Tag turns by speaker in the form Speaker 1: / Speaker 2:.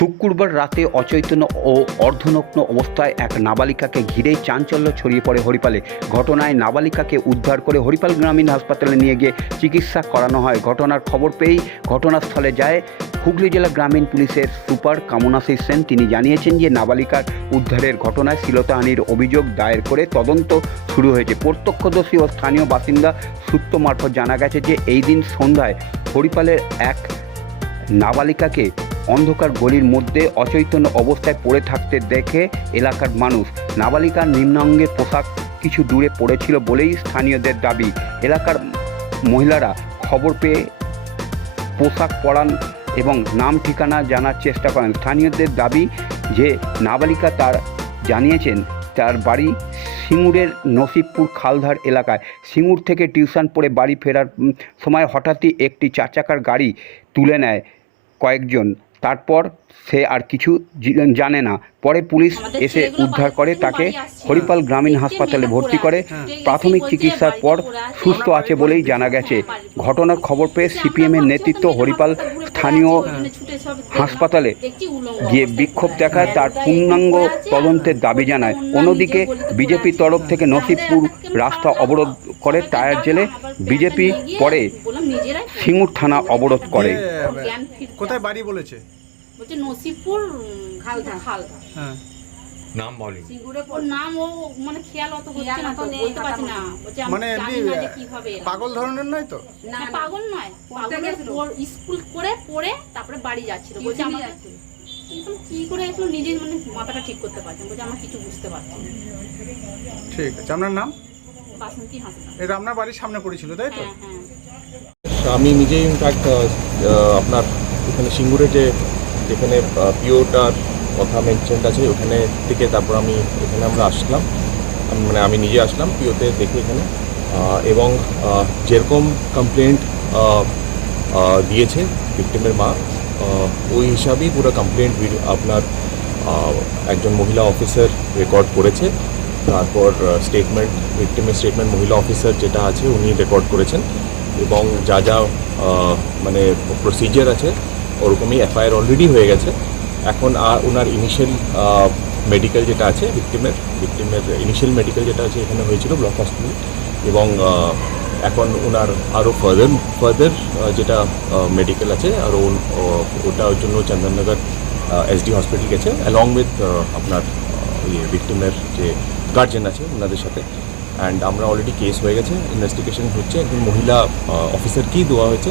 Speaker 1: শুক্রবার রাতে অচৈতন্য ও অর্ধনগ্ন অবস্থায় এক নাবালিকাকে ঘিরেই চাঞ্চল্য ছড়িয়ে পড়ে হরিপালে। ঘটনায় নাবালিকাকে উদ্ধার করে হরিপাল গ্রামীণ হাসপাতালে নিয়ে গিয়ে চিকিৎসা করানো হয়। ঘটনার খবর পেয়েই ঘটনাস্থলে যায় হুগলি জেলা গ্রামীণ পুলিশের সুপার কামনাশিস সেন। তিনি জানিয়েছেন যে নাবালিকার উদ্ধারের ঘটনায় শ্লীলতাহানির অভিযোগ দায়ের করে তদন্ত শুরু হয়েছে। প্রত্যক্ষদর্শী ও স্থানীয় বাসিন্দা সূত্র মারফত জানা গেছে যে এই দিন সন্ধ্যায় হরিপালের এক নাবালিকাকে অন্ধকার গলির মধ্যে অচৈতন্য অবস্থায় পড়ে থাকতে দেখে এলাকার মানুষ। নাবালিকার নিম্নাঙ্গের পোশাক কিছু দূরে পড়েছিল বলেই স্থানীয়দের দাবি। এলাকার মহিলারা খবর পেয়ে পোশাক পরান এবং নাম ঠিকানা জানার চেষ্টা করেন। স্থানীয়দের দাবি যে নাবালিকা তার জানিয়েছেন, তার বাড়ি সিঙ্গুরের নসিবপুর খালধার এলাকায়। সিঙ্গুর থেকে টিউশন পড়ে বাড়ি ফেরার সময় হঠাৎই একটি চার চাকার গাড়ি তুলে নেয় কয়েকজন। তারপর সে আর কিছু জানে না। পরে পুলিশ এসে উদ্ধার করে তাকে হরিপাল গ্রামীণ হাসপাতালে ভর্তি করে। প্রাথমিক চিকিৎসার পর। সুস্থ আছে বলেই জানা গেছে।
Speaker 2: হ্যাঁ,
Speaker 1: ঘটনার খবর পেয়ে সিপিএমের নেতৃত্ব হরিপাল স্থানীয়। হাসপাতালে গিয়ে বিক্ষোভ দেখায় তার পূর্ণাঙ্গ তদন্তের দাবি জানায়।
Speaker 2: অন্য
Speaker 1: অন্যদিকে বিজেপি তরফ থেকে নসিবপুর রাস্তা অবরোধ করে টায়ার জেলে বিজেপি পরে সিঙ্গুর থানা অবরোধ করে।
Speaker 3: কোথায় বাড়ি বলেছে?
Speaker 2: বলছে নসিবপুর উম, খালধা খালধা
Speaker 3: হ্যাঁ।
Speaker 4: নাম বলেন।
Speaker 2: ওর নাম ও মানে খেয়াল অত হচ্ছে না তো বলতে পারছি না। বলছে
Speaker 3: মানে
Speaker 2: জানি
Speaker 3: এমনি
Speaker 2: না যে কীভাবে।
Speaker 3: পাগল ধরনের নয় তো?
Speaker 2: না পাগল নয়। পাগলের পর- স্কুল করে পড়ে তারপরে বাড়ি যাচ্ছিল। বলছে আমাকে কিন্তু কি করে আসলো নিজে মানে মাথাটা ঠিক করতে পারছেন বলছে আমার কিছু বুঝতে পারছি না।
Speaker 3: ঠিক আছে আপনার নাম?
Speaker 2: বাসন্তী হাসপাতাল
Speaker 3: এটা আপনার বাড়ির সামনে পড়েছিল তাই তো?
Speaker 2: হ্যাঁ হ্যাঁ।
Speaker 4: আমি নিজেই ইনফ্যাক্ট আপনার এখানে সিঙ্গুরে যে, যেখানে পিওটার কথা মেনশনড আছে, ওখানে থেকে তারপর আমি, এখানে আমরা আসলাম। মানে আমি নিজে আসলাম পিওতে দেখে এখানে। এবং যেরকম কমপ্লেন্ট দিয়েছে ভিক্টিমের মা ওই হিসাবেই পুরো কমপ্লেন্ট আপনার একজন মহিলা অফিসার রেকর্ড করেছে। তারপর স্টেটমেন্ট ভিক্টিমের স্টেটমেন্ট মহিলা অফিসার যেটা আছে, উনি রেকর্ড করেছেন। এবং যা যা মানে প্রসিজার আছে ওরকমই এফআইআর অলরেডি হয়ে গেছে। এখন আর ওনার ইনিশিয়াল মেডিকেল যেটা আছে ভিক্টিমের ভিক্টিমের ইনিশিয়াল মেডিকেল যেটা আছে এখানে হয়েছিল ব্লক হসপিটাল এবং এখন ওনার আরও ফার্দার ফার্দার যেটা মেডিকেল আছে, আর ওটার জন্য চন্দননগর এসডি হসপিটাল গেছে অ্যালং উইথ আপনার ইয়ে ভিক্টিমের যে গার্জেন আছে ওনাদের সাথে। অ্যান্ড আমরা অলরেডি কেস হয়ে গেছে ইনভেস্টিগেশন হচ্ছে। একজন মহিলা অফিসারকেই দেওয়া হয়েছে